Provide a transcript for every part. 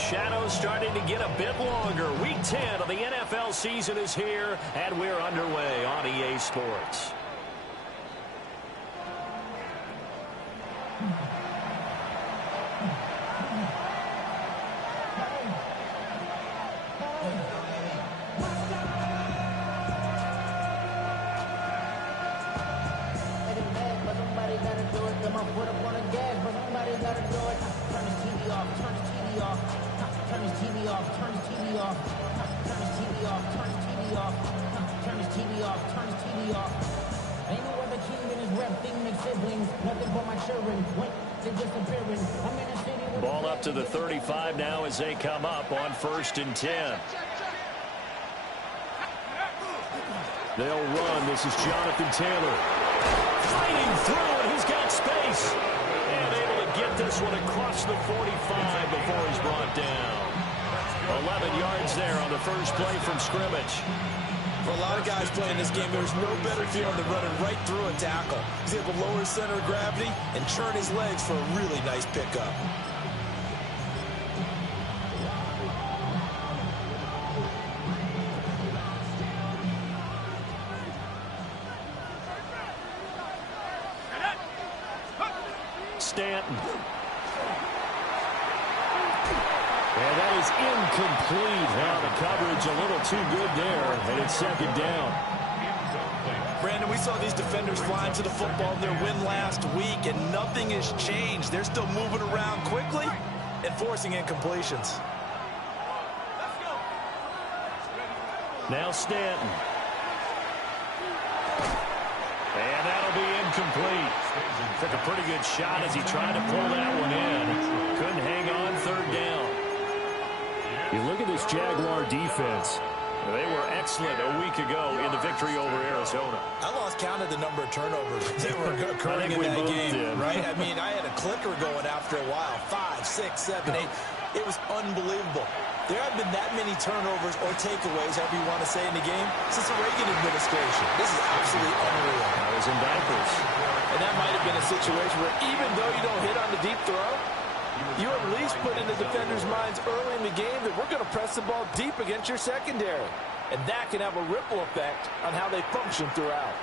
shadows starting to get a bit longer. Week 10 of the NFL season is here, and we're underway on EA Sports. Ball up to the 35 now as they come up on 1st and 10. They'll run. This is Jonathan Taylor. Fighting through, and he's got space. And able to get this one across the 45 before he's brought down. 11 yards there on the first play from scrimmage. For a lot of guys playing this game, there's no better feeling than running right through a tackle. He's able to lower his center of gravity and churn his legs for a really nice pickup. Stanton. And that is incomplete. Now the coverage a little too good there, and it's 2nd down. Brandon, we saw these defenders flying to the football in their win last week, and nothing has changed. They're still moving around quickly and forcing incompletions. Now Stanton. And that'll be incomplete. Took a pretty good shot as he tried to pull that one in. Couldn't hang on 3rd down. You look at this Jaguar defense. They were excellent a week ago in the victory over Arizona. I lost count of the number of turnovers that were occurring in that game, right? I mean, I had a clicker going after a while. 5, 6, 7, 8. It was unbelievable. There haven't been that many turnovers or takeaways, however you want to say, in the game since the Reagan administration. This is absolutely unreal. I was in diapers. And that might have been a situation where even though you don't hit on the deep throw, you at least put in the defenders' minds early in the game that we're going to press the ball deep against your secondary. And that can have a ripple effect on how they function throughout.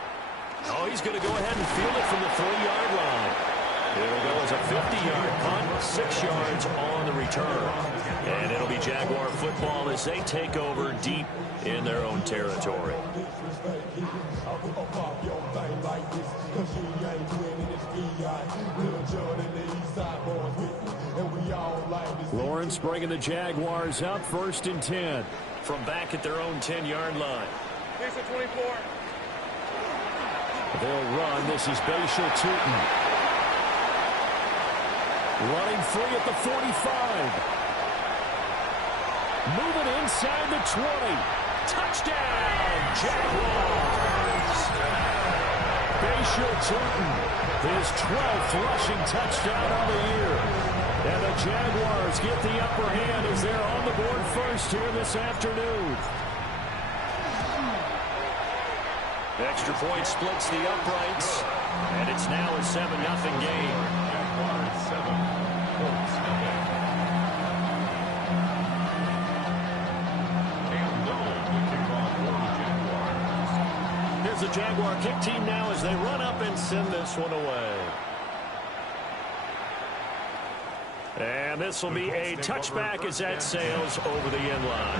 Oh, he's going to go ahead and field it from the 3-yard line. It'll go as a 50-yard punt, 6 yards on the return. And it'll be Jaguar football as they take over deep in their own territory. Lawrence bringing the Jaguars up 1st and 10 from back at their own 10-yard line. Here's the 24. They'll run. This is Bashal Tootin. Running free at the 45. Moving inside the 20. Touchdown, Jaguars. Bashal Tootin, his 12th rushing touchdown of the year. And the Jaguars get the upper hand as they're on the board first here this afternoon. Extra point splits the uprights, and it's now a 7-0 game. Here's the Jaguar kick team now as they run up and send this one away. And this will be a touchback as that sails over the end line.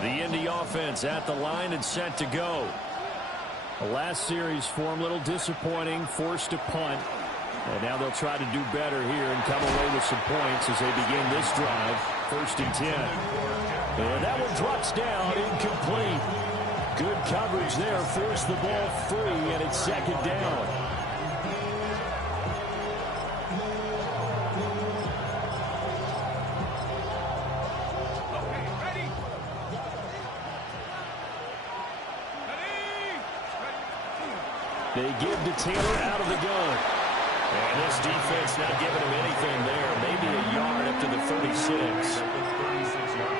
The Indy offense at the line and set to go. The last series for them a little disappointing, forced to punt. And now they'll try to do better here and come away with some points as they begin this drive. 1st and 10. And that one drops down, incomplete. Good coverage there, forced the ball free, and it's 2nd down. They give to Taylor out of the gun. And this defense not giving him anything there. Maybe a yard up to the 36.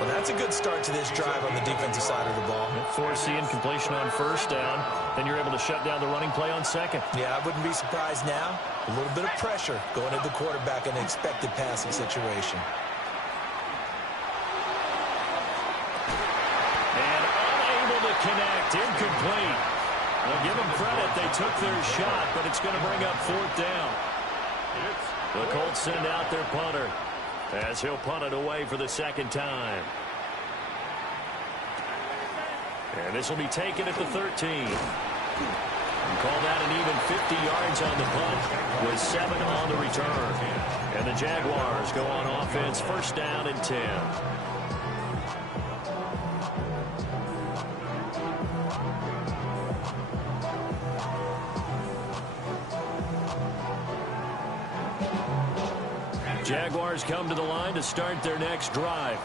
Well, That's a good start to this drive on the defensive side of the ball. Force the incompletion on first down. Then you're able to shut down the running play on second. Yeah, I wouldn't be surprised now. A little bit of pressure going at the quarterback in an expected passing situation. And unable to connect. Incomplete. Well, give them credit. They took their shot, but it's going to bring up fourth down. The Colts send out their punter as he'll punt it away for the second time. And this will be taken at the 13. And call that an even 50 yards on the punt with 7 on the return. And the Jaguars go on offense, first down and 10. Jaguars come to the line to start their next drive.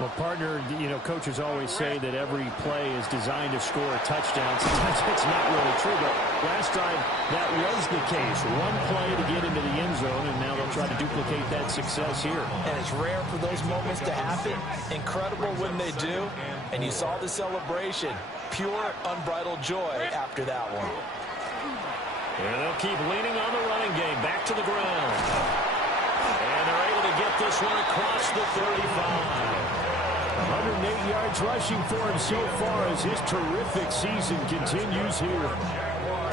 Well, partner, you know, coaches always say that every play is designed to score a touchdown. Sometimes it's not really true, but last drive, that was the case. One play to get into the end zone, and now they'll try to duplicate that success here. And it's rare for those moments to happen. Incredible when they do. And you saw the celebration. Pure, unbridled joy after that one. And they'll keep leaning on the running game. Back to the ground. And they're able to get this one across the 35. 108 yards rushing for him so far as his terrific season continues here.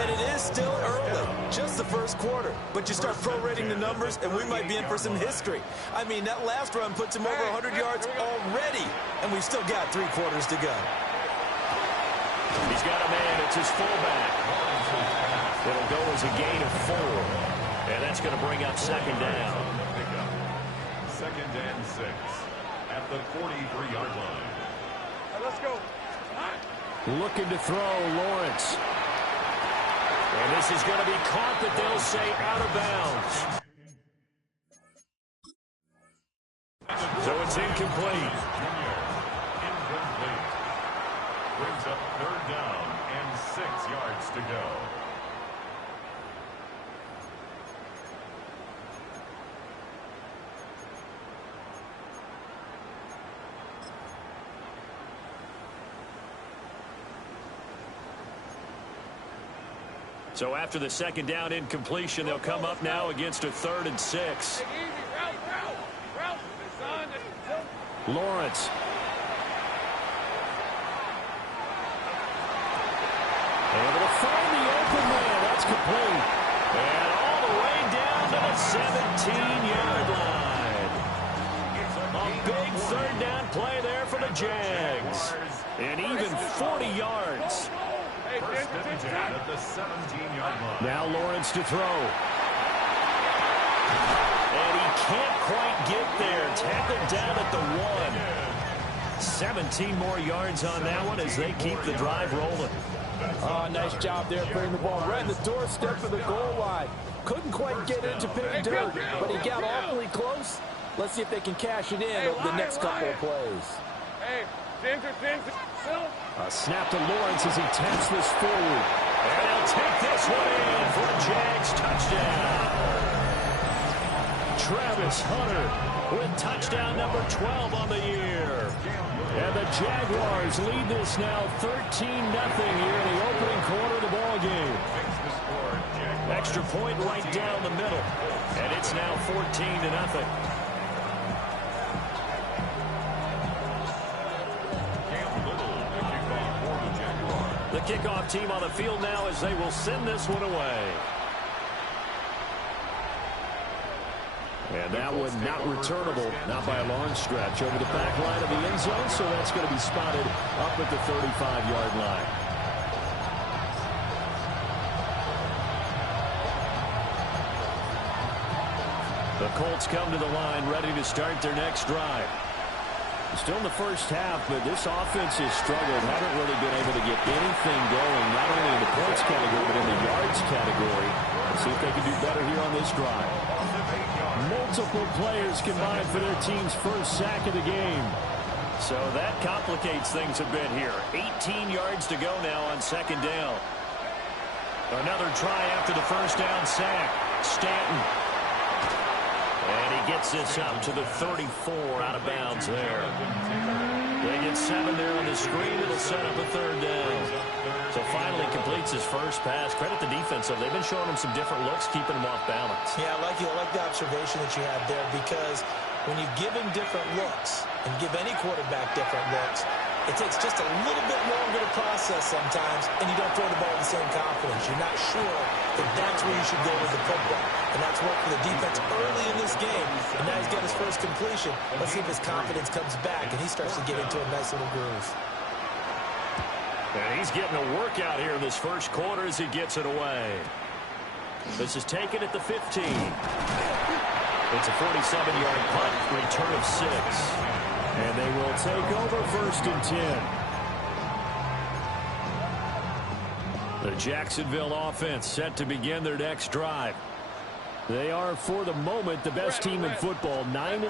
And it is still early, just the first quarter. But you start prorating the numbers, and we might be in for some history. I mean, that last run puts him over 100 yards already, and we've still got 3 quarters to go. He's got a man. It's his fullback. It'll go as a gain of 4. And that's going to bring up second down. Second and 6 at the 43-yard line. Let's go. Looking to throw, Lawrence. And this is going to be caught, but they'll say out of bounds. So it's incomplete. Incomplete. Brings up third down and 6 yards to go. So after the second down incompletion, they'll come up now against a 3rd and 6. Lawrence. Able to find the open man. That's complete. And all the way down to the 17-yard line. A big third down play there for the Jags. And even 40 yards. First and 10 at the 17-yard line. Now Lawrence to throw. And he can't quite get there. Tackled down at the 1. 17 more yards on that one as they keep the drive rolling. Oh, nice job there putting the ball right in the doorstep of the goal line. Couldn't quite get into pay dirt, but he got awfully close. Let's see if they can cash it in over the next couple of plays. Hey, A snap to Lawrence as he taps this forward. And he'll take this one in for a Jags touchdown. Travis Hunter with touchdown number 12 on the year. And the Jaguars lead this now 13-0 here in the opening quarter of the ball game. Extra point right down the middle. And it's now 14-0. The kickoff team on the field now as they will send this one away. And that one not returnable, not by a long stretch. Over the back line of the end zone, so that's going to be spotted up at the 35-yard line. The Colts come to the line ready to start their next drive. Still in the first half, but this offense has struggled. Haven't really been able to get anything going, not only in the points category, but in the yards category. Let's see if they can do better here on this drive. Multiple players combined for their team's first sack of the game. So that complicates things a bit here. 18 yards to go now on second down. Another try after the first down sack. Stanton. And he he gets this up to the 34 out of bounds there. They get 7 there on the screen. It'll set up a 3rd down. So finally completes his first pass. Credit the defense, though. They've been showing him some different looks, keeping him off balance. Yeah, I like the observation that you had there, because when you give him different looks and give any quarterback different looks, it takes just a little bit longer to process sometimes, and you don't throw the ball with the same confidence. You're not sure that that's where you should go with the football. And that's worked for the defense early in this game. And now he's got his first completion. Let's see if his confidence comes back and he starts to get into a nice little groove. And he's getting a workout here in this first quarter as he gets it away. This is taken at the 15. It's a 47-yard punt, return of 6. And they will take over 1st and 10. The Jacksonville offense set to begin their next drive. They are, for the moment, the best team in football, 9-0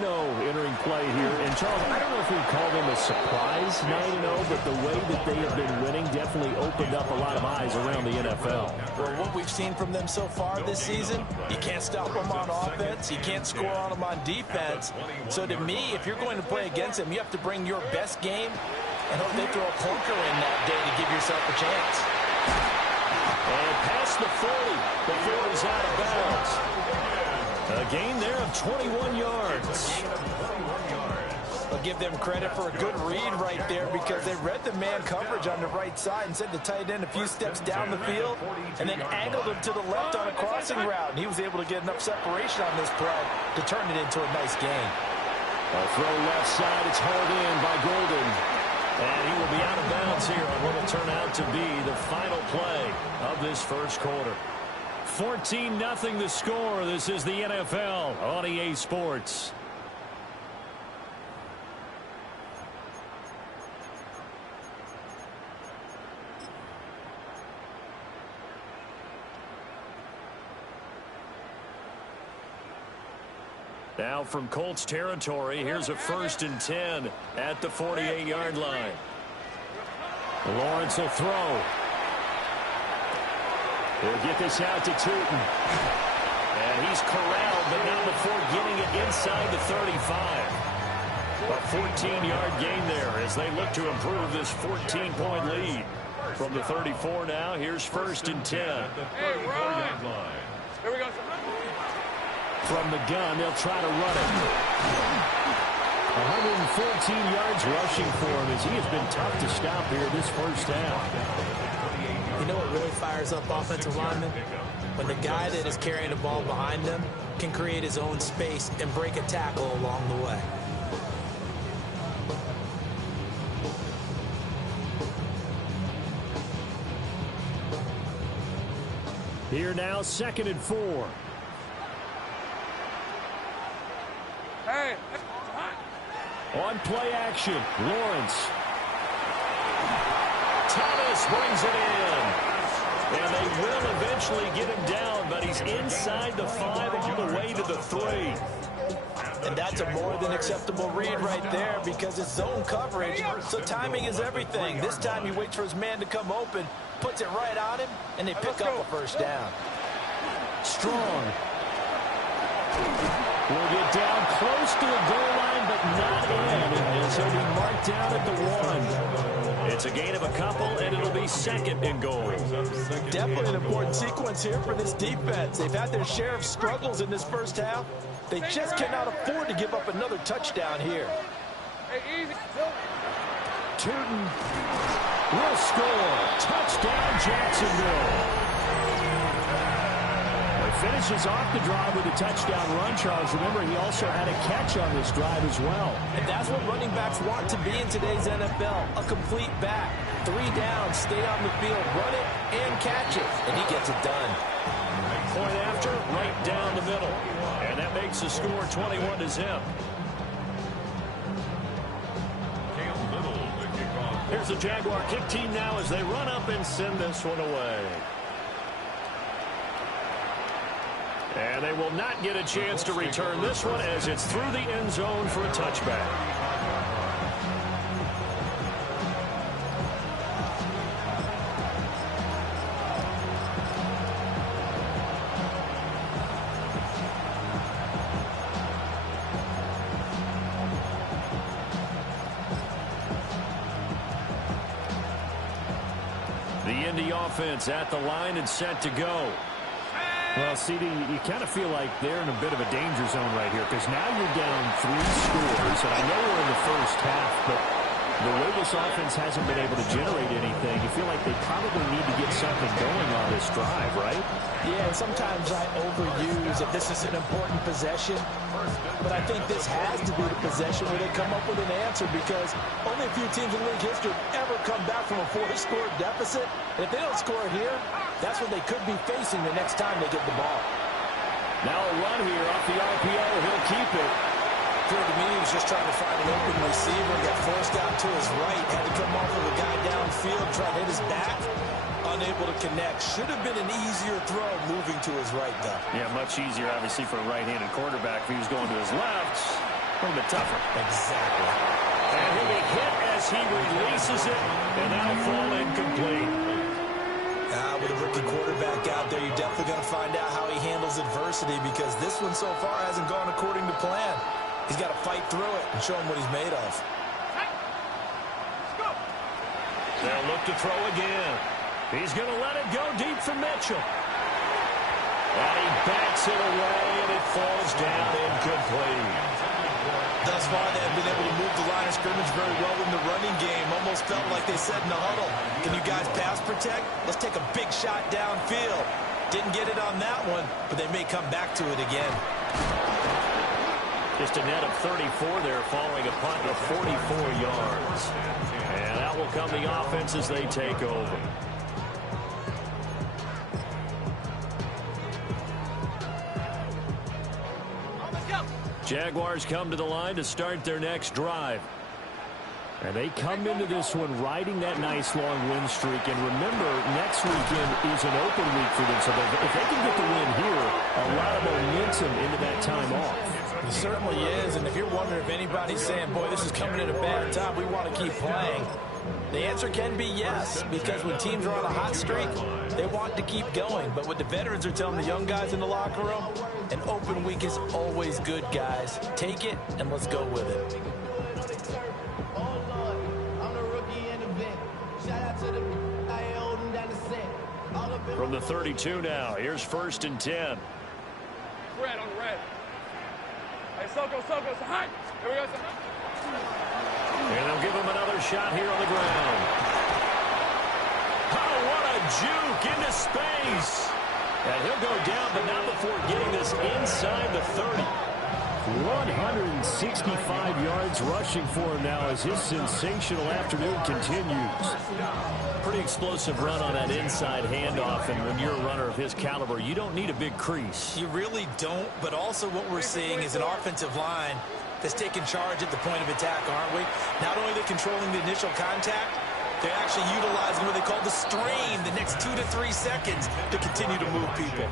entering play here. And, Charles, I don't know if we call them a surprise 9-0, but the way that they have been winning definitely opened up a lot of eyes around the NFL. Well, what we've seen from them so far this season, you can't stop them on offense. You can't score on them on defense. So, to me, if you're going to play against them, you have to bring your best game and hope they throw a clunker in that day to give yourself a chance. And past the 40 before he's out of bounds. A gain there of 21 yards. I'll give them credit for a good read right there, because they read the man coverage on the right side and sent the tight end a few steps down the field and then angled him to the left on a crossing route. And he was able to get enough separation on this play to turn it into a nice gain. A throw left side. It's hauled in by Golden. And he will be out of bounds here on what will turn out to be the final play of this first quarter. 14-0 the score. This is the NFL on EA Sports. Now from Colts territory, here's a 1st and 10 at the 48-yard line. Lawrence will throw. He'll get this out to Tootin. And he's corralled, but not before getting it inside the 35. A 14-yard gain there as they look to improve this 14-point lead. From the 34 now, here's 1st and 10. Hey, here we go. From the gun, they'll try to run it. 114 yards rushing for him as he has been tough to stop here this first half. You know what really fires up offensive linemen? When the guy that is carrying the ball behind them can create his own space and break a tackle along the way. Here now, 2nd and 4. Hey. On play action, Lawrence. Thomas brings it in. And they will eventually get him down, but he's inside the 5 all the way to the 3. And that's a more than acceptable read right there, because it's zone coverage, so timing is everything. This time he waits for his man to come open, puts it right on him, and they pick up a 1st down. Strong will get down close to the goal line, but not in. And so he marked down at the 1. It's a gain of a couple, and it'll be 2nd and goal. Definitely an important sequence here for this defense. They've had their share of struggles in this first half. They just cannot afford to give up another touchdown here. Hey, easy. Tootin will score. Touchdown, Jacksonville. Finishes off the drive with a touchdown run, Charles. Remember, he also had a catch on this drive as well. And that's what running backs want to be in today's NFL, a complete back. 3 downs, stay on the field, run it, and catch it. And he gets it done. Point after, right down the middle. And that makes the score 21-0. Here's the Jaguar kick team now as they run up and send this one away. And they will not get a chance to return this one as it's through the end zone for a touchback. Indy offense at the line and set to go. Well, CD, you kind of feel like they're in a bit of a danger zone right here because now you're down 3 scores. And I know we're in the first half, but the way this offense hasn't been able to generate anything, you feel like they probably need to get something going on this drive, right? Yeah, and sometimes I overuse that this is an important possession. But I think this has to be the possession where they come up with an answer because only a few teams in league history have ever come back from a 4-score deficit. And if they don't score here, that's what they could be facing the next time they get the ball. Now a run here off the RPO. He'll keep it. Appeared to me he was just trying to find an open receiver. Got forced out to his right. Had to come off of a guy downfield, try to hit his back. Unable to connect. Should have been an easier throw moving to his right, though. Yeah, much easier, obviously, for a right-handed quarterback. If he was going to his left, a little bit tougher. Exactly. And he'll be hit as he releases it, and that'll fall incomplete. With a rookie quarterback out there, you're definitely going to find out how he handles adversity because this one so far hasn't gone according to plan. He's got to fight through it and show him what he's made of. They'll look to throw again. He's going to let it go deep for Mitchell. And he backs it away, and it falls down incomplete. Thus far, they have been able to move the line of scrimmage very well in the running game. Almost felt like they said in the huddle, can you guys pass protect? Let's take a big shot downfield. Didn't get it on that one, but they may come back to it again. Just a net of 34 there, following a punt of 44 yards. And that will come the offense as they take over. Jaguars come to the line to start their next drive. And they come into this one riding that nice long win streak. And remember, next weekend is an open week for them. So if they can get the win here, a lot of momentum into that time off. It certainly is. And if you're wondering if anybody's saying, boy, this is coming at a bad time, we want to keep playing, the answer can be yes. Because when teams are on a hot streak, they want to keep going. But what the veterans are telling the young guys in the locker room, an open week is always good, guys. Take it, and let's go with it. From the 32 now, here's 1st and 10. Red on the red. Hey, Soko, hot. Here we go, And they'll give him another shot here on the ground. Oh, what a juke into space. And he'll go down, but not before getting this inside the 30. 165 yards rushing for him now as his sensational afternoon continues. Pretty explosive run on that inside handoff, and when you're a runner of his caliber, you don't need a big crease. You really don't, but also what we're seeing is an offensive line that's taking charge at the point of attack, aren't we? Not only are they controlling the initial contact, they're actually utilizing what they call the strain the next 2 to 3 seconds to continue to move people.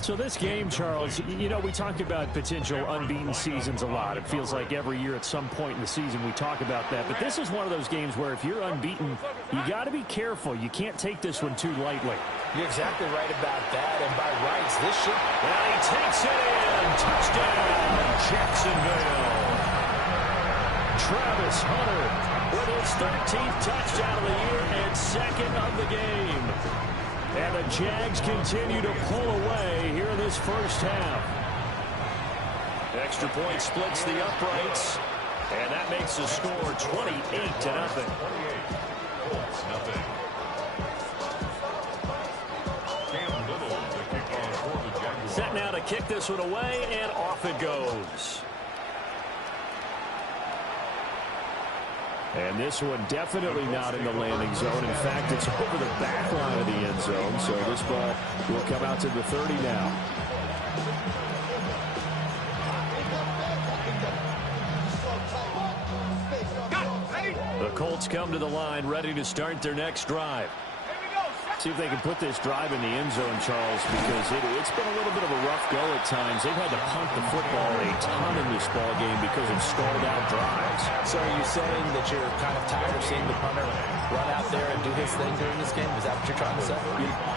So this game, Charles, you know, we talked about potential unbeaten seasons a lot. It feels like every year at some point in the season we talk about that. But this is one of those games where if you're unbeaten, you got to be careful. You can't take this one too lightly. You're exactly right about that. And by rights, this should... And he takes it in. Touchdown, Jacksonville. Travis Hunter with his 13th touchdown of the year and 2nd of the game. And the Jags continue to pull away here in this first half. Extra point splits the uprights, and that makes the score 28-0. Set now to kick this one away, and off it goes. And this one definitely not in the landing zone. In fact, it's over the back line of the end zone. So this ball will come out to the 30 now. The Colts come to the line ready to start their next drive. See if they can put this drive in the end zone, Charles, because it's been a little bit of a rough go at times. They've had to punt the football a ton in this ball game because of stalled out drives. So are you saying that you're kind of tired of seeing the punter run out there and do his thing during this game? Is that what you're trying to say?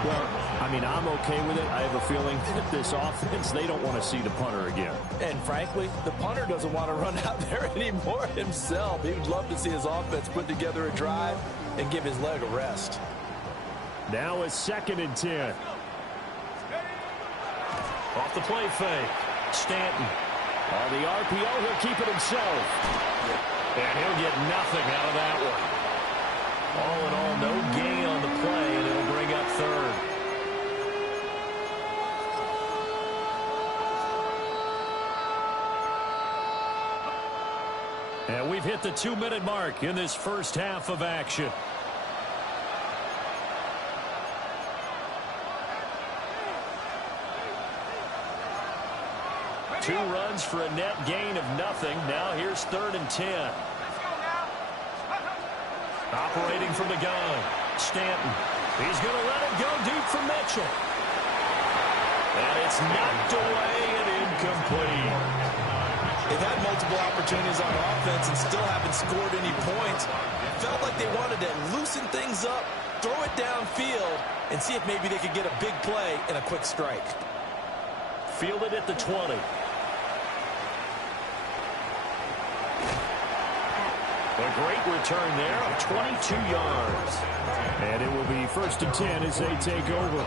Well, I mean, I'm okay with it. I have a feeling that this offense, they don't want to see the punter again. And frankly, the punter doesn't want to run out there anymore himself. He would love to see his offense put together a drive and give his leg a rest. Now a 2nd and 10. Off the play fake. Stanton. On the RPO, he'll keep it himself. And he'll get nothing out of that one. All in all, no gain on the play, and it'll bring up 3rd. And we've hit the 2-minute mark in this first half of action. Two runs for a net gain of nothing. Now here's 3rd and 10. Operating from the gun. Stanton. He's going to let it go deep for Mitchell. And it's knocked away and incomplete. They've had multiple opportunities on offense and still haven't scored any points. Felt like they wanted to loosen things up, throw it downfield, and see if maybe they could get a big play and a quick strike. Fielded at the 20. A great return there of 22 yards. And it will be 1st and 10 as they take over.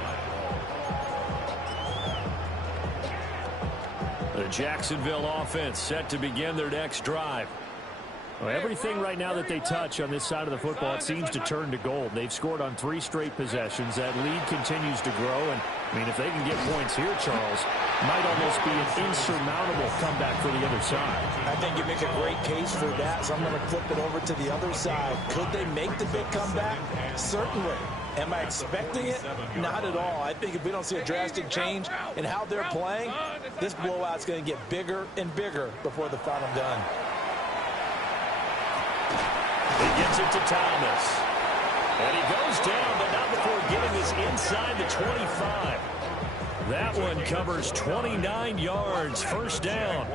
The Jacksonville offense set to begin their next drive. Well, everything right now that they touch on this side of the football, it seems to turn to gold. They've scored on 3 straight possessions. That lead continues to grow. And, I mean, if they can get points here, Charles, might almost be an insurmountable comeback for the other side. I think you make a great case for that, so I'm going to flip it over to the other side. Could they make the big comeback? Certainly. Am I expecting it? Not at all. I think if we don't see a drastic change in how they're playing, this blowout's going to get bigger and bigger before the final gun. He gets it to Thomas. And he goes down, but not before getting this inside the 25. That one covers 29 yards. First down.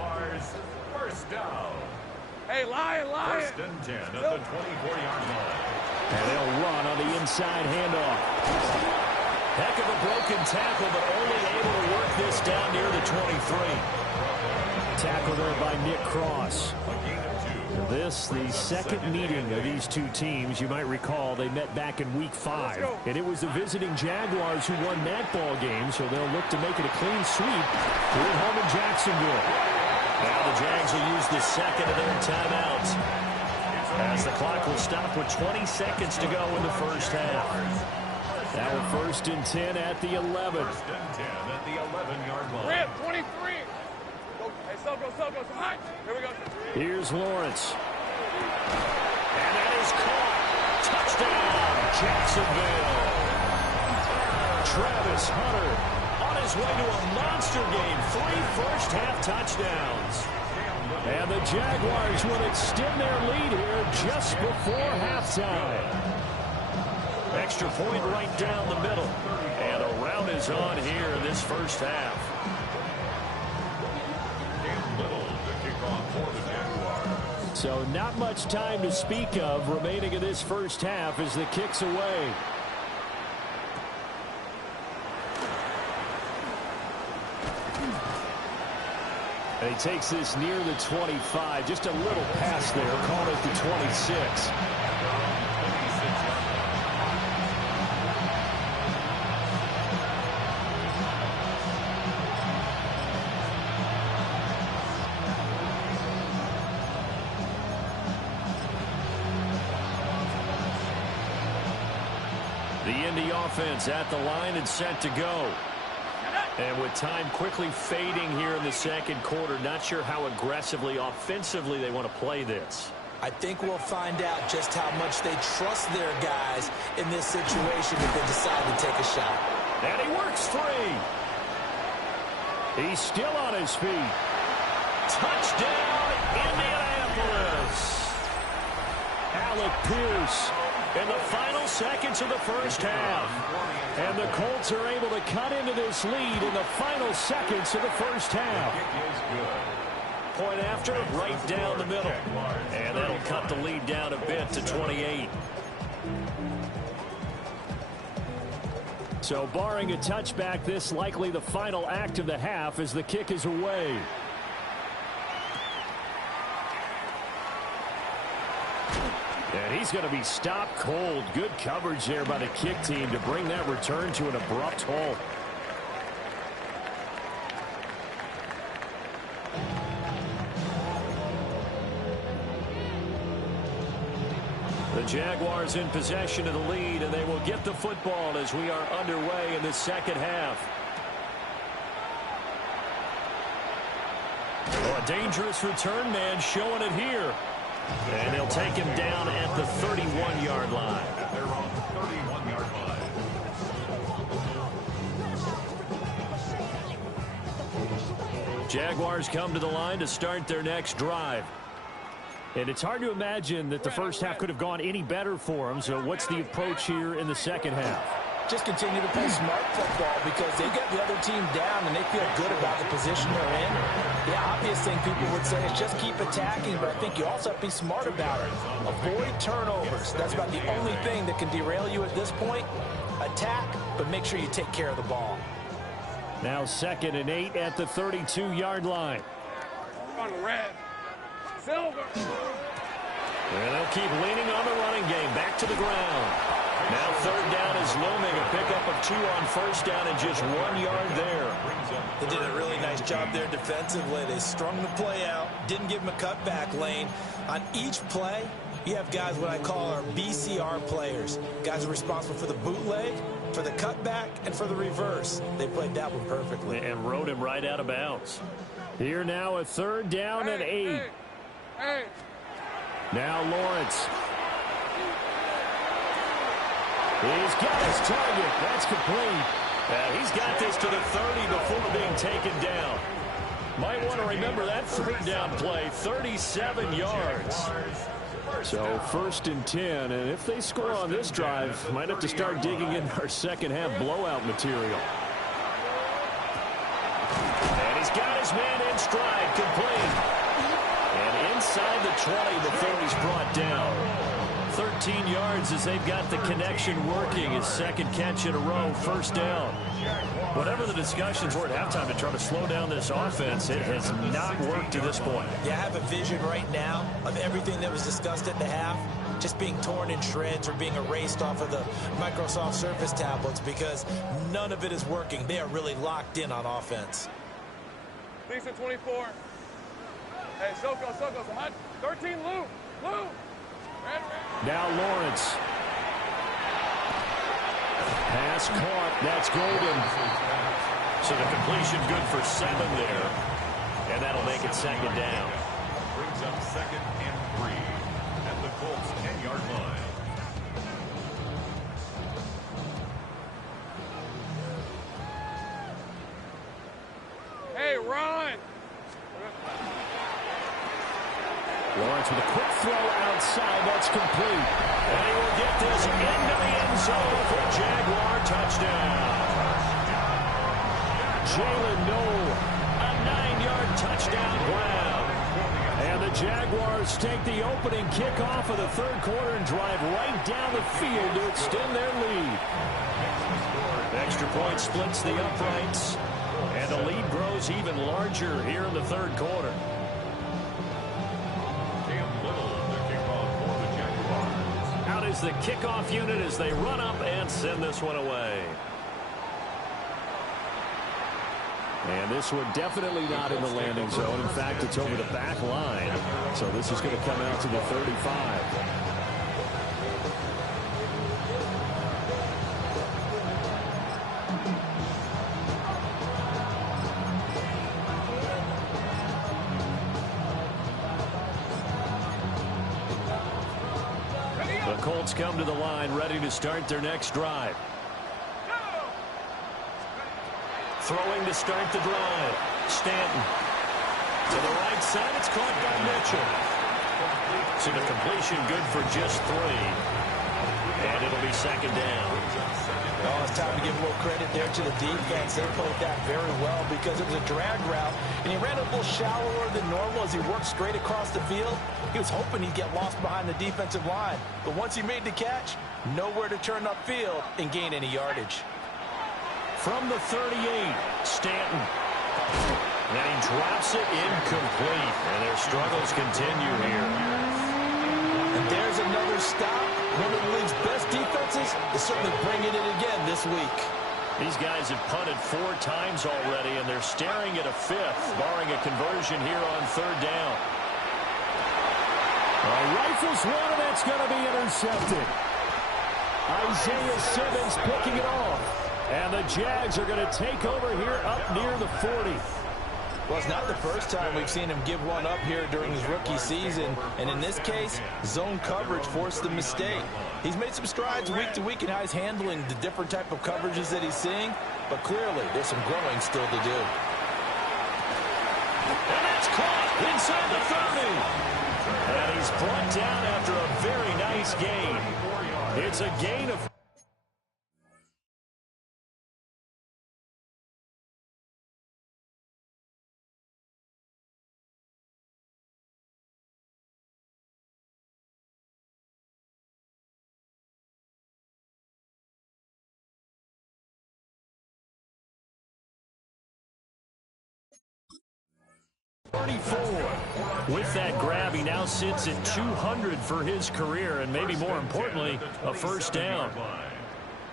First down. Hey, Lion. 1st and 10 at the 24-yard line. And they'll run on the inside handoff. Heck of a broken tackle, but only able to work this down near the 23. Tackle there by Nick Cross. This, the second meeting of these two teams. You might recall they met back in Week 5. And it was the visiting Jaguars who won that ball game, so they'll look to make it a clean sweep here at home in Jacksonville. Now the Jags will use the second of their timeouts, as the clock will stop with 20 seconds to go in the first half. Now a 1st and 10 at the 11. 1st and 10 at the 11-yard line. Rip, 23. Hey, Soko, high. Here we go. Here's Lawrence. And that is caught. Touchdown, Jacksonville. Travis Hunter on his way to a monster game. 3 first-half touchdowns. And the Jaguars will extend their lead here just before halftime. Extra point right down the middle. And a round is on here in this first half. So not much time to speak of remaining in this first half as the kick's away. And he takes this near the 25. Just a little pass there. Call it the 26. The Indy offense at the line and set to go. And with time quickly fading here in the second quarter, not sure how aggressively, offensively they want to play this. I think we'll find out just how much they trust their guys in this situation if they decide to take a shot. And he works free. He's still on his feet. Touchdown, Indianapolis. Alec Pierce in the final seconds of the first half. And the Colts are able to cut into this lead in the final seconds of the first half. Point after, right down the middle. And that'll cut the lead down a bit to 28. So barring a touchback, this likely the final act of the half as the kick is away. And he's going to be stopped cold. Good coverage there by the kick team to bring that return to an abrupt halt. The Jaguars in possession of the lead, and they will get the football as we are underway in the second half. Oh, a dangerous return man showing it here. And they'll take him down at the 31-yard line. They're on the 31-yard line. Jaguars come to the line to start their next drive. And it's hard to imagine that the first half could have gone any better for them. So what's the approach here in the second half? Just continue to play smart football because they got the other team down and they feel good about the position they're in. The obvious thing people would say is just keep attacking, but I think you also have to be smart about it. Avoid turnovers. That's about the only thing that can derail you at this point. Attack, but make sure you take care of the ball. Now 2nd and 8 at the 32-yard line. On red. Silver. And they'll keep leaning on the running game. Back to the ground. Now 3rd down is looming. A pickup of 2 on 1st down and just 1 yard there. They did a really nice job there defensively. They strung the play out, didn't give them a cutback lane. On each play, you have guys what I call our BCR players. Guys are responsible for the bootleg, for the cutback, and for the reverse. They played that one perfectly. And rode him right out of bounds. Here now a 3rd down and 8. Hey. Now Lawrence. He's got his target. That's complete. He's got this to the 30 before being taken down. Might want to remember that 3rd down play, 37 yards. So 1st and 10, and if they score on this drive, might have to start digging in our second half blowout material. And he's got his man in stride, complete. And inside the 20 before he's brought down. 13 yards as they've got the connection working. His 2nd catch in a row, 1st down. Whatever the discussions were at halftime to try to slow down this offense, it has not worked to this point. Yeah, I have a vision right now of everything that was discussed at the half just being torn in shreds or being erased off of the Microsoft Surface tablets because none of it is working. They are really locked in on offense. Lisa 24. Hey, Soko, hot. 13, Lou. Now Lawrence. Pass caught. That's golden. So the completion good for 7 there. And that'll make it 2nd down. Brings up 2nd and 3 at the Colts 10-yard line. Hey, run. Lawrence with a quick throw outside. That's complete. And he will get this into the end zone for a Jaguar touchdown. Jalen Noel, a 9-yard touchdown grab. And the Jaguars take the opening kickoff of the 3rd quarter and drive right down the field to extend their lead. Extra point splits the uprights. And the lead grows even larger here in the 3rd quarter. The kickoff unit as they run up and send this one away. And this one definitely not in the landing zone. In fact, it's over the back line. So this is going to come out to the 35. Colts come to the line, ready to start their next drive. Throwing to start the drive. Stanton. To the right side, it's caught by Mitchell. So the completion good for just 3. And it'll be 2nd down. Oh, it's time to give a little credit there to the defense. They played that very well because it was a drag route, and he ran a little shallower than normal as he worked straight across the field. He was hoping he'd get lost behind the defensive line, but once he made the catch, nowhere to turn upfield and gain any yardage. From the 38, Stanton. And he drops it incomplete, and their struggles continue here. And there's another first stop, one of the league's best defenses is certainly bringing it again this week. These guys have punted 4 times already, and they're staring at a 5th, barring a conversion here on 3rd down. Rifles one, and that's going to be intercepted. Isaiah Simmons picking it off. And the Jags are going to take over here up near the 40. Well, it's not the first time we've seen him give one up here during his rookie season. And in this case, zone coverage forced the mistake. He's made some strides week to week in how he's handling the different type of coverages that he's seeing. But clearly, there's some growing still to do. And that's caught inside the 30. And he's brought down after a very nice gain. It's a gain of... With that grab, he now sits at 200 for his career, and maybe more importantly, a first down.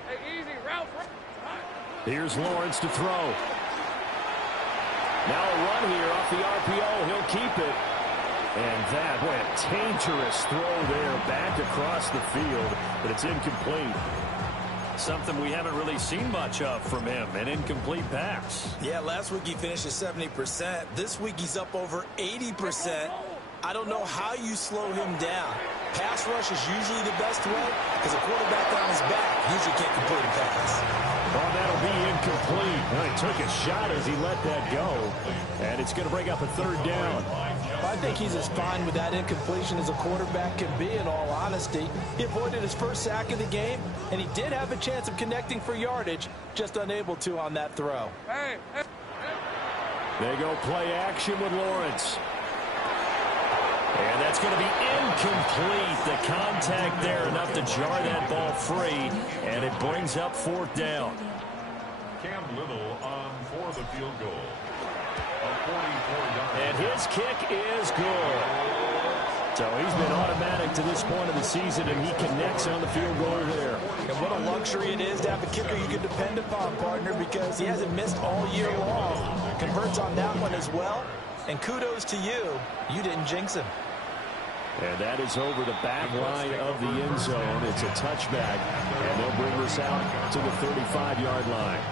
Hey, easy, route. Here's Lawrence to throw. Now a run here off the RPO. He'll keep it. And that went dangerous throw there back across the field, but it's incomplete. Something we haven't really seen much of from him, an incomplete pass. Yeah, last week he finished at 70%. This week he's up over 80%. I don't know how you slow him down. Pass rush is usually the best way because a quarterback on his back usually can't complete a pass. Oh, that'll be incomplete. Well, he took a shot as he let that go, and it's going to bring up a 3rd down. I think he's as fine with that incompletion as a quarterback can be, in all honesty. He avoided his first sack of the game, and he did have a chance of connecting for yardage, just unable to on that throw. Hey, hey. They go play action with Lawrence. And that's going to be incomplete. The contact there enough to jar that ball free, and it brings up 4th down. Cam Little on for the field goal. A 44-yard. And his kick is good. So he's been automatic to this point of the season, and he connects on the field goal there. And what a luxury it is to have a kicker you can depend upon, partner, because he hasn't missed all year long. Converts on that one as well. And kudos to you. You didn't jinx him. And that is over the back line of the end zone. It's a touchback, and they'll bring this out to the 35-yard line.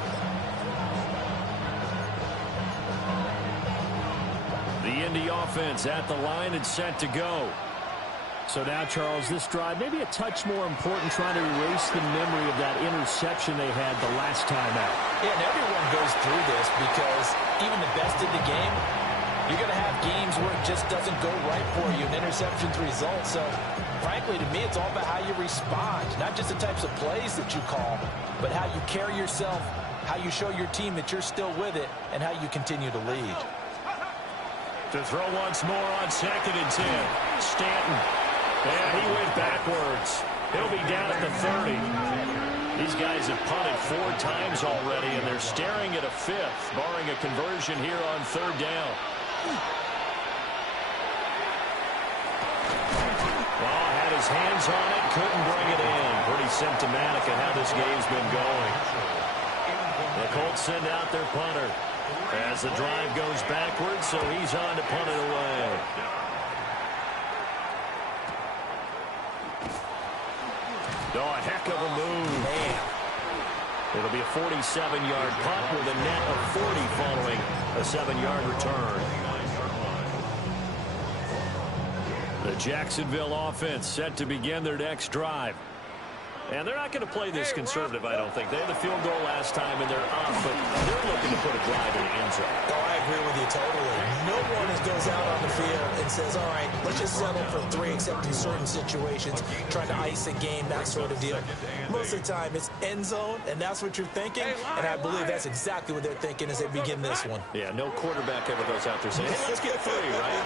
The Indy offense at the line and set to go. So now, Charles, this drive maybe a touch more important, trying to erase the memory of that interception they had the last time out. Yeah, and everyone goes through this because even the best in the game, you're going to have games where it just doesn't go right for you, and interceptions result. So, frankly, to me, it's all about how you respond, not just the types of plays that you call, but how you carry yourself, how you show your team that you're still with it, and how you continue to lead. To throw once more on 2nd and 10. Stanton. And he went backwards. He'll be down at the 30. These guys have punted 4 times already, and they're staring at a 5th, barring a conversion here on 3rd down. Well, had his hands on it, couldn't bring it in. Pretty symptomatic of how this game's been going. The Colts send out their punter as the drive goes backwards, so he's on to punt it away. Oh, a heck of a move. Man. It'll be a 47-yard punt with a net of 40 following a 7-yard return. The Jacksonville offense set to begin their next drive. And they're not going to play this conservative, I don't think. They had the field goal last time, and they're up, but they're looking to put a drive in the end zone. Oh, I agree with you totally. No one goes out on the field and says, all right, let's just settle for 3, except in certain situations, trying to ice a game, that sort of deal. Most of the time, it's end zone, and that's what you're thinking, and I believe that's exactly what they're thinking as they begin this one. Yeah, no quarterback ever goes out there saying, hey, let's get 3, right?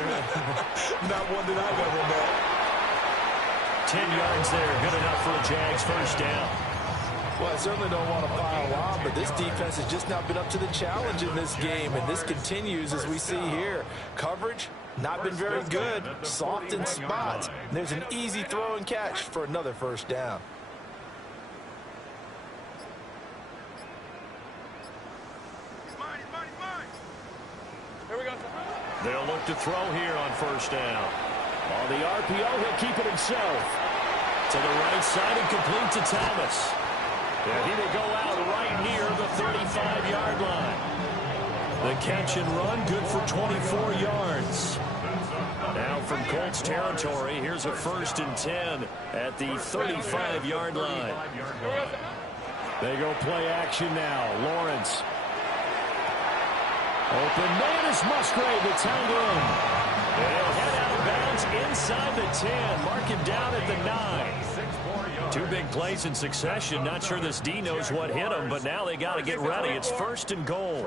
Not one that I've ever met. 10 yards there, good enough for a Jags first down. Well, I certainly don't want to pile on, but this defense has just not been up to the challenge in this game, and this continues as we see here. Coverage, not been very good, soft in spots. And there's an easy throw and catch for another first down. Here we go. They'll look to throw here on first down. On the RPO, he'll keep it himself. To the right side and complete to Thomas. And he will go out right near the 35-yard line. The catch and run, good for 24 yards. Now from Colts territory, here's a 1st and 10 at the 35-yard line. They go play action now. Lawrence. Open man is Musgrave, the tight end. They'll head out of bounds inside the 10. Mark him down at the 9. 2 big plays in succession. Not sure this D knows what hit him, but now they got to get ready. It's 1st and goal.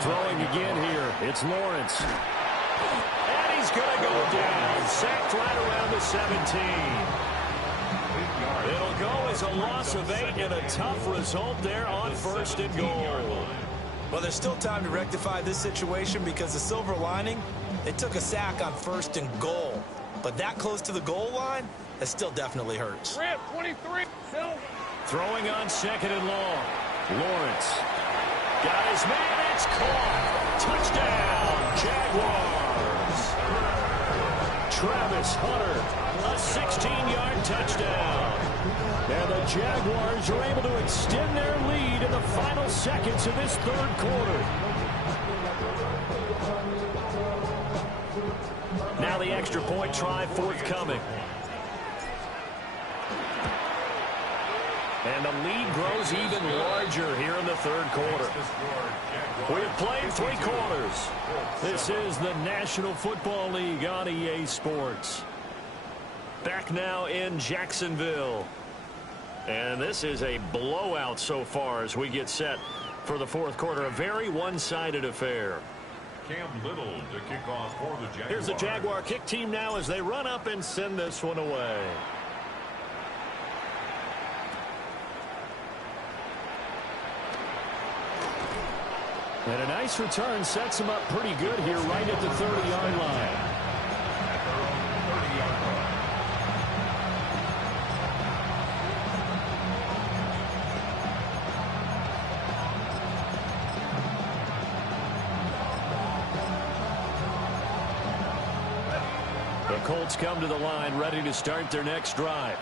Throwing again here. It's Lawrence. And he's going to go down. Sacked right around the 17. It'll go as a loss of 8 and a tough result there on 1st and goal. Well, there's still time to rectify this situation because the silver lining, they took a sack on 1st and goal. But that close to the goal line, that still definitely hurts. Rip, 23. Throwing on 2nd and long. Lawrence. Got his man. It's caught. Touchdown, Jaguars. Travis Hunter, a 16-yard touchdown. And the Jaguars are able to extend their lead in the final seconds of this 3rd quarter. Now the extra point try forthcoming. And the lead grows even larger here in the 3rd quarter. We've played 3 quarters. This is the National Football League on EA Sports. Back now in Jacksonville. And this is a blowout so far as we get set for the 4th quarter. A very one-sided affair. Cam Little to kick off for the Jaguars. Here's the Jaguar kick team now as they run up and send this one away. And a nice return sets him up pretty good here right at the 30-yard line. The Colts come to the line ready to start their next drive.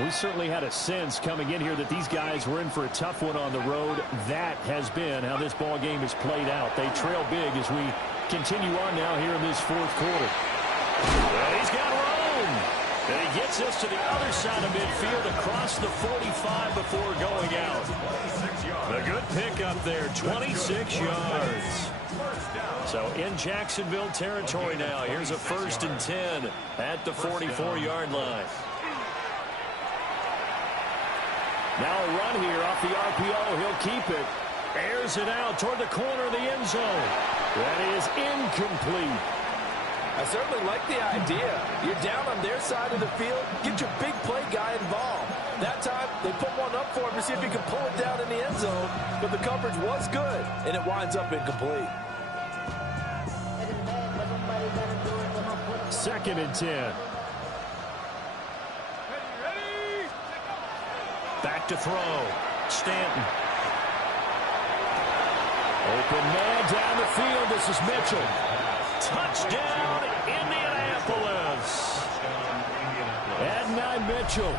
We certainly had a sense coming in here that these guys were in for a tough one on the road. That has been how this ball game has played out. They trail big as we continue on now here in this 4th quarter. Well, he's got room. And he gets us to the other side of midfield across the 45 before going out. A good pickup there, 26 yards. So in Jacksonville territory now. Here's a 1st and 10 at the 44-yard line. Now a run here off the RPO. He'll keep it. Airs it out toward the corner of the end zone. That is incomplete. I certainly like the idea. You're down on their side of the field. Get your big play guy involved. That time, they put one up for him to see if he can pull it down in the end zone. But the coverage was good, and it winds up incomplete. 2nd and 10. Back to throw. Stanton. Open man down the field. This is Mitchell. Touchdown, Indianapolis. Adonai Mitchell,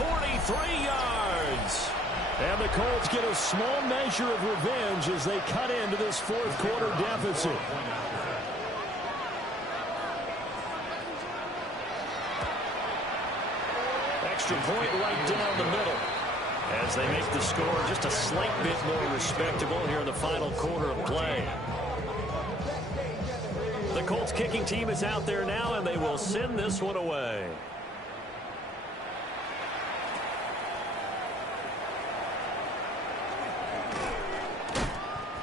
43 yards. And the Colts get a small measure of revenge as they cut into this 4th quarter deficit. Extra point right down the middle as they make the score just a slight bit more respectable here in the final quarter of play. The Colts kicking team is out there now, and they will send this one away.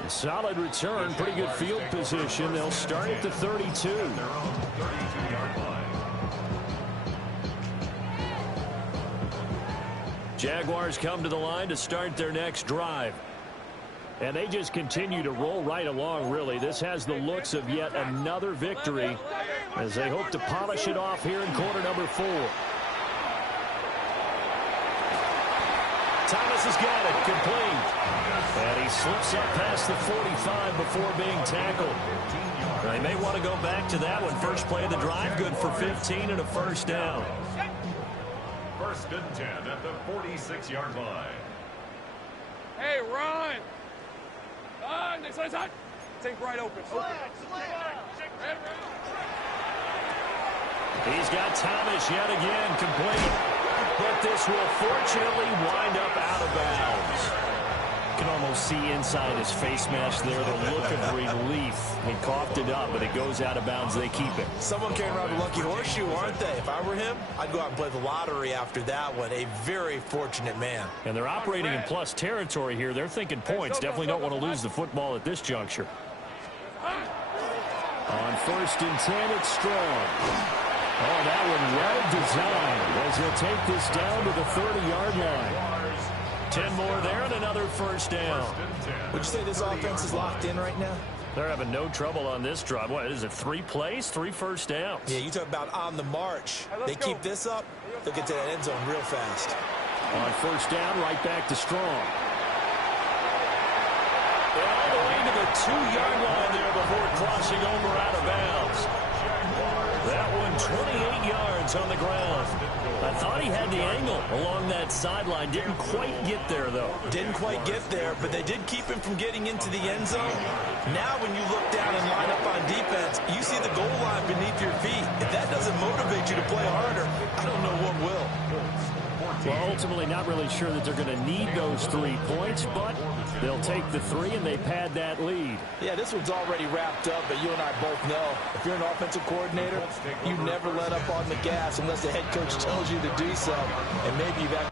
A solid return, pretty good field position. They'll start at the 32. Jaguars come to the line to start their next drive. And they just continue to roll right along, really. This has the looks of yet another victory as they hope to polish it off here in quarter number 4. Thomas has got it, complete. And he slips up past the 45 before being tackled. They may want to go back to that one. First play of the drive, good for 15 and a first down. First and 10 at the 46-yard line. Hey, run! Next side. Take right open. He's got Thomas yet again, complete. But this will fortunately wind up out of bounds. You can almost see inside his face mask there the look of relief. He coughed it up, but it goes out of bounds. They keep it. Someone carrying around a lucky horseshoe, aren't they? If I were him, I'd go out and play the lottery after that one. A very fortunate man. And they're operating in plus territory here. They're thinking points. Definitely don't want to lose the football at this juncture. On first and 10, it's Strong. Oh, that one well designed as he'll take this down to the 30-yard line. 10 more there and another first down. Would you say this offense is locked in right now? They're having no trouble on this drive. What is it, 3 plays, 3 first downs? Yeah, you talk about on the march. They keep this up, they'll get to that end zone real fast. On first down, right back to Strong. All the way to the 2-yard line there before crossing over out of bounds. That one 28 yards on the ground. I thought he had the angle along that sideline. Didn't quite get there, though. Didn't quite get there, but they did keep him from getting into the end zone. Now when you look down and line up on defense, you see the goal line beneath your feet. If that doesn't motivate you to play harder, I don't know what will. Well, ultimately not really sure that they're going to need those 3 points, but they'll take the 3 and they pad that lead. Yeah, this one's already wrapped up, but you and I both know if you're an offensive coordinator, you never let up on the gas unless the head coach tells you to do so, and maybe you've actually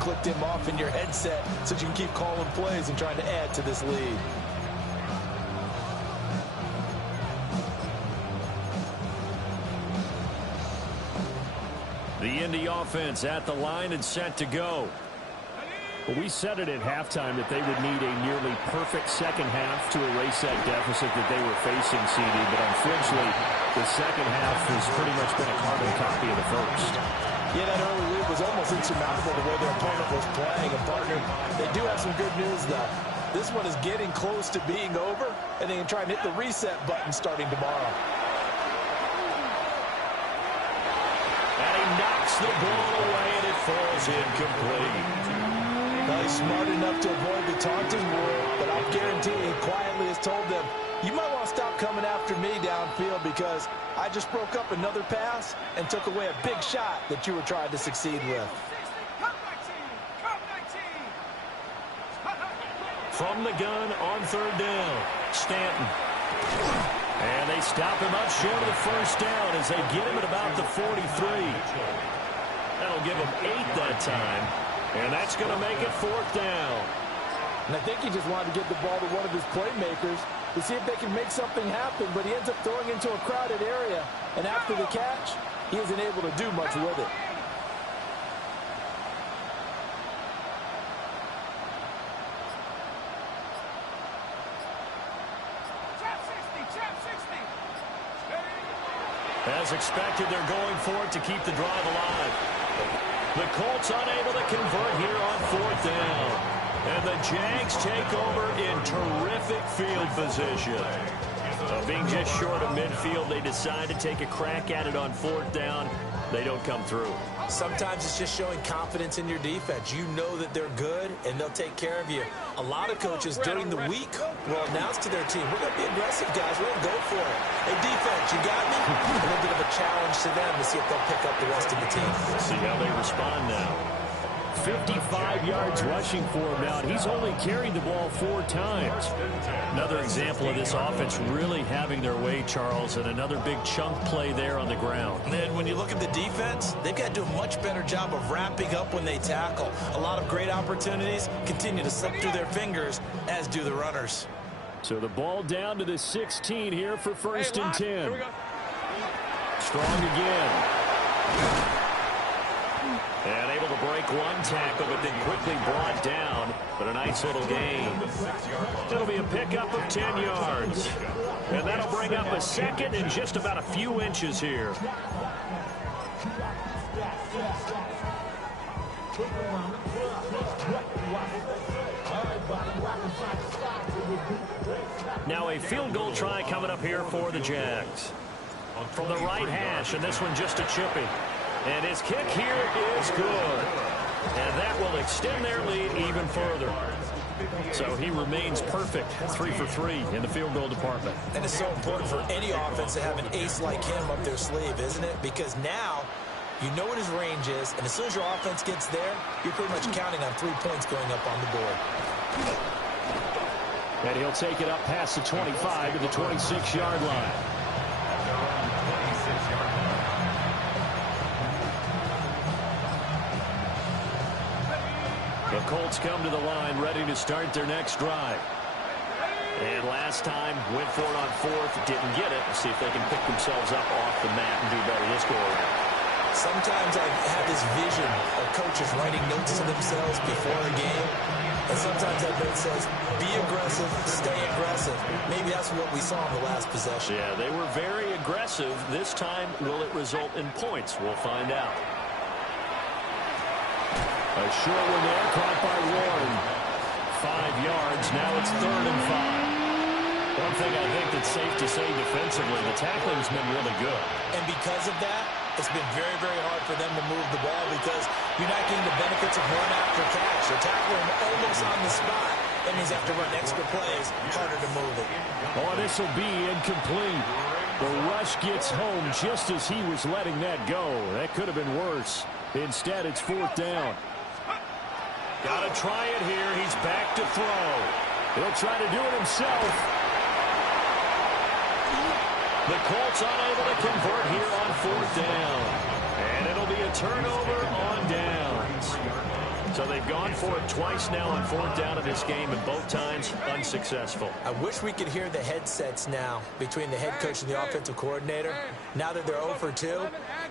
clicked him off in your headset so you can keep calling plays and trying to add to this lead. The Indy offense at the line and set to go. Well, we said it at halftime that they would need a nearly perfect second half to erase that deficit that they were facing, CD, but unfortunately, the second half has pretty much been a carbon copy of the first. Yeah, that early lead was almost insurmountable the way their opponent was playing. And, partner, they do have some good news, though. This one is getting close to being over, and they can try and hit the reset button starting tomorrow. And he knocks the ball away, and it falls incomplete. Well, he's smart enough to avoid the taunting rule, but I'll guarantee he quietly has told them, you might want to stop coming after me downfield because I just broke up another pass and took away a big shot that you were trying to succeed with. From the gun on third down, Stanton. And they stop him up short of the first down as they get him at about the 43. That'll give him 8 that time, and that's going to make it 4th down. And I think he just wanted to get the ball to one of his playmakers to see if they can make something happen, but he ends up throwing into a crowded area, and after the catch, he isn't able to do much with it. As expected, they're going for it to keep the drive alive. The Colts unable to convert here on 4th down. And the Jags take over in terrific field position. Being just short of midfield, they decide to take a crack at it on 4th down. They don't come through. Sometimes it's just showing confidence in your defense. You know that they're good, and they'll take care of you. A lot of coaches during the week will announce to their team, we're going to be aggressive, guys. We're going to go for it. Hey, defense, you got me? A little bit of a challenge to them to see if they'll pick up the rest of the team. See how they respond now. 55 yards rushing for him now, and he's only carried the ball 4 times. Another example of this offense really having their way, Charles, and another big chunk play there on the ground. And then when you look at the defense, they've got to do a much better job of wrapping up when they tackle. A lot of great opportunities continue to slip through their fingers, as do the runners. So the ball down to the 16 here for 1st and 10. Here we go. Strong again. And able to break one tackle, but then quickly brought down. But a nice little gain. It'll be a pickup of 10 yards. And that'll bring up a 2nd and just about a few inches here. Now a field goal try coming up here for the Jags. From the right hash, and this one just a chippy. And his kick here is good. And that will extend their lead even further. So he remains perfect, 3 for 3 in the field goal department. And it's so important for any offense to have an ace like him up their sleeve, isn't it? Because now you know what his range is, and as soon as your offense gets there, you're pretty much counting on 3 points going up on the board. And he'll take it up past the 25 to the 26-yard line. The Colts come to the line, ready to start their next drive. And last time, went for it on 4th, didn't get it. Let's see if they can pick themselves up off the mat and do better this go-around. Sometimes I have this vision of coaches writing notes to themselves before a game. And sometimes that note says, be aggressive, stay aggressive. Maybe that's what we saw in the last possession. Yeah, they were very aggressive. This time, will it result in points? We'll find out. A short one there, caught by Warren. 5 yards, now it's 3rd and 5. One thing I think that's safe to say defensively, the tackling's been really good. And because of that, it's been very, very hard for them to move the ball because you're not getting the benefits of run after catch. They're tackling almost on the spot. That means they have to run extra plays, harder to move it. Oh, this will be incomplete. The rush gets home just as he was letting that go. That could have been worse. Instead, it's 4th down. Got to try it here. He's back to throw. He'll try to do it himself. The Colts unable to convert here on 4th down. And it'll be a turnover on downs. So they've gone for it twice now on 4th down in this game, and both times unsuccessful. I wish we could hear the headsets now between the head coach and the offensive coordinator. Now that they're 0 for 2,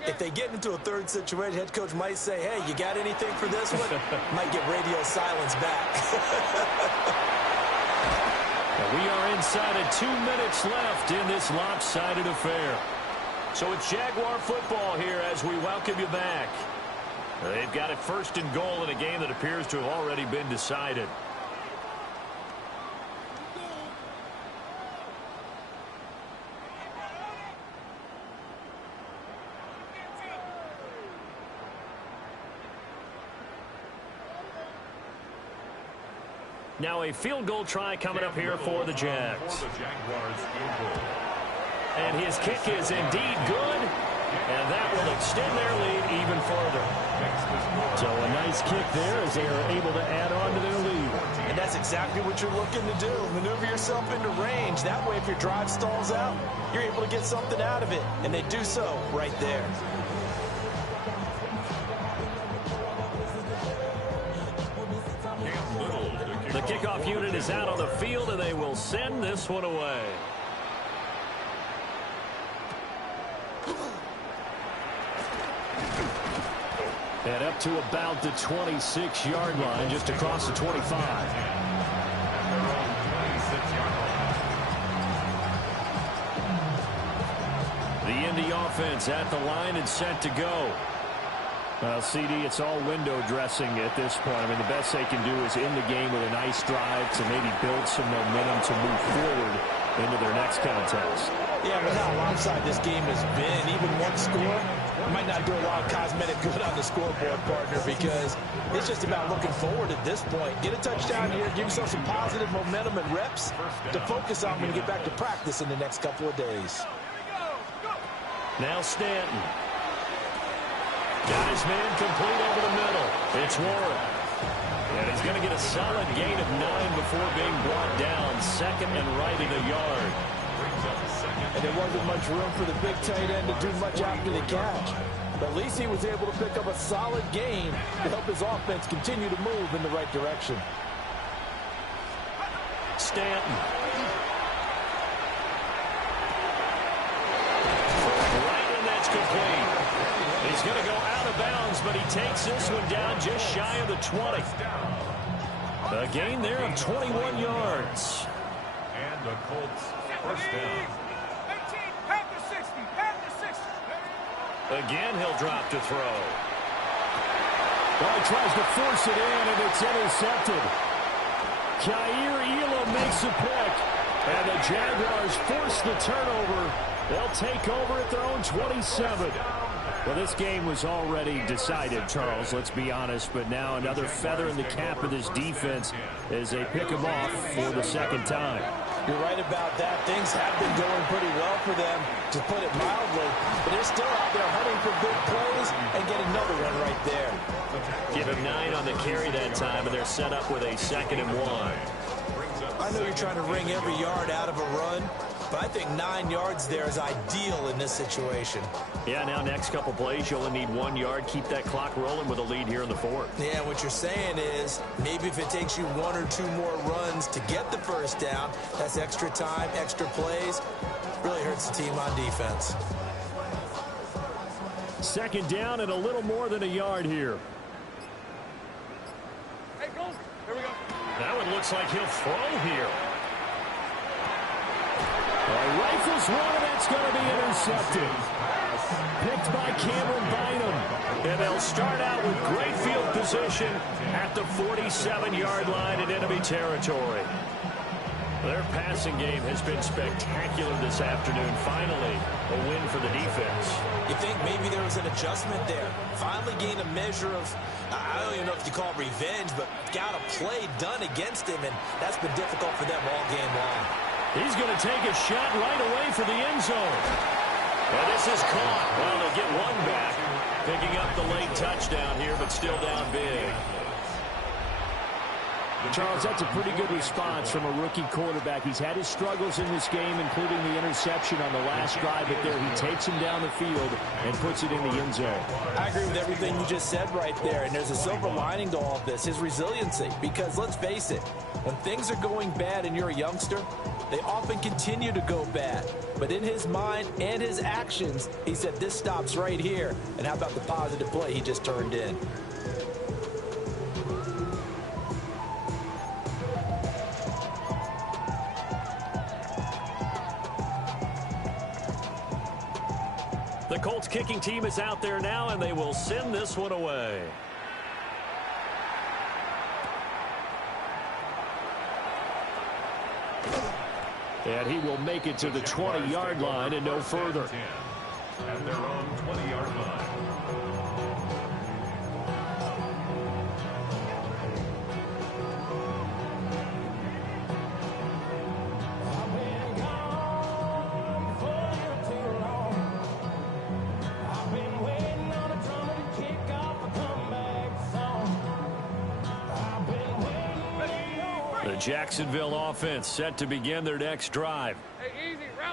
if they get into a 3rd situation, head coach might say, hey, you got anything for this one? Might get radio silence back. We are inside of 2 minutes left in this lopsided affair. So it's Jaguar football here as we welcome you back. They've got it 1st and goal in a game that appears to have already been decided. Now a field goal try coming up here for the Jags. And his kick is indeed good. And that will extend their lead even further. So a nice kick there as they are able to add on to their lead. And that's exactly what you're looking to do. Maneuver yourself into range. That way, if your drive stalls out, you're able to get something out of it. And they do so right there. The kickoff unit is out on the field, and they will send this one away. And up to about the 26-yard line, just across the 25. The Indy offense at the line and set to go. CD, it's all window dressing at this point. I mean, the best they can do is end the game with a nice drive to maybe build some momentum to move forward into their next contest. Yeah, but how lopsided this game has been. Even one score might not do a lot of cosmetic good on the scoreboard, partner, because it's just about looking forward at this point. Get a touchdown here, give yourself some positive momentum and reps to focus on when you get back to practice in the next couple of days. Now Stanton. Got his man complete over the middle. It's Warren. And he's going to get a solid gain of 9 before being brought down. Second and right at a yard. And there wasn't much room for the big tight end to do much after the catch. But at least he was able to pick up a solid gain to help his offense continue to move in the right direction. Stanton. Right, and that's complete. He's going to go out of bounds, but he takes this one down just shy of the 20. A gain there of 21 yards. And the Colts first down. Again, he'll drop to throw. Well, he tries to force it in, and it's intercepted. Kaiir Elam makes a pick, and the Jaguars force the turnover. They'll take over at their own 27. Well, this game was already decided, Charles, let's be honest, but now another feather in the cap of this defense as they pick him off for the second time. You're right about that. Things have been going pretty well for them, to put it mildly, but they're still out there hunting for big plays and get another one right there. Give him 9 on the carry that time, and they're set up with a 2nd and 1. I know you're trying to wring every yard out of a run, but I think 9 yards there is ideal in this situation. Yeah, now next couple plays, you only need 1 yard. Keep that clock rolling with a lead here in the 4th. Yeah, what you're saying is maybe if it takes you 1 or 2 more runs to get the first down, that's extra time, extra plays. Really hurts the team on defense. 2nd down and a little more than a yard here. Hey, go. Here we go. That one looks like he'll throw here. Rifles one, and that's going to be intercepted. Picked by Cameron Bynum. And they'll start out with great field position at the 47-yard line in enemy territory. Their passing game has been spectacular this afternoon. Finally, a win for the defense. You think maybe there was an adjustment there? Finally gained a measure of, I don't even know if you call it revenge, but got a play done against him, and that's been difficult for them all game long. He's going to take a shot right away for the end zone. And this is caught. Well, they'll get one back. Picking up the late touchdown here, but still down big. Charles, that's a pretty good response from a rookie quarterback. He's had his struggles in this game, including the interception on the last drive, but there he takes him down the field and puts it in the end zone. I agree with everything you just said right there, and there's a silver lining to all of this, his resiliency, because let's face it, when things are going bad and you're a youngster, they often continue to go bad. But in his mind and his actions, he said this stops right here. And how about the positive play he just turned in? The Colts kicking team is out there now, and they will send this one away. And he will make it to the 20-yard line and no further. At their own 20-yard line. The Jacksonville offense set to begin their next drive.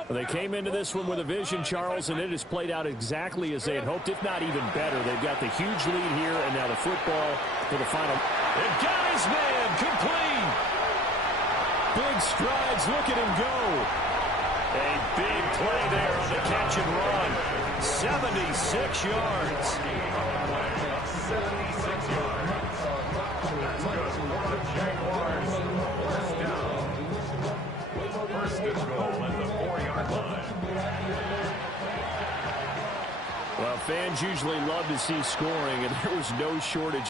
They came into this one with a vision, Charles, and it has played out exactly as they had hoped, if not even better. They've got the huge lead here, and now the football for the final. They've got his man complete. Big strides. Look at him go. A big play there on the catch and run. 76 yards. 76 yards. That's good for the Jaguars. First down. First and goal at the 4-yard line. Well, fans usually love to see scoring, and there was no shortage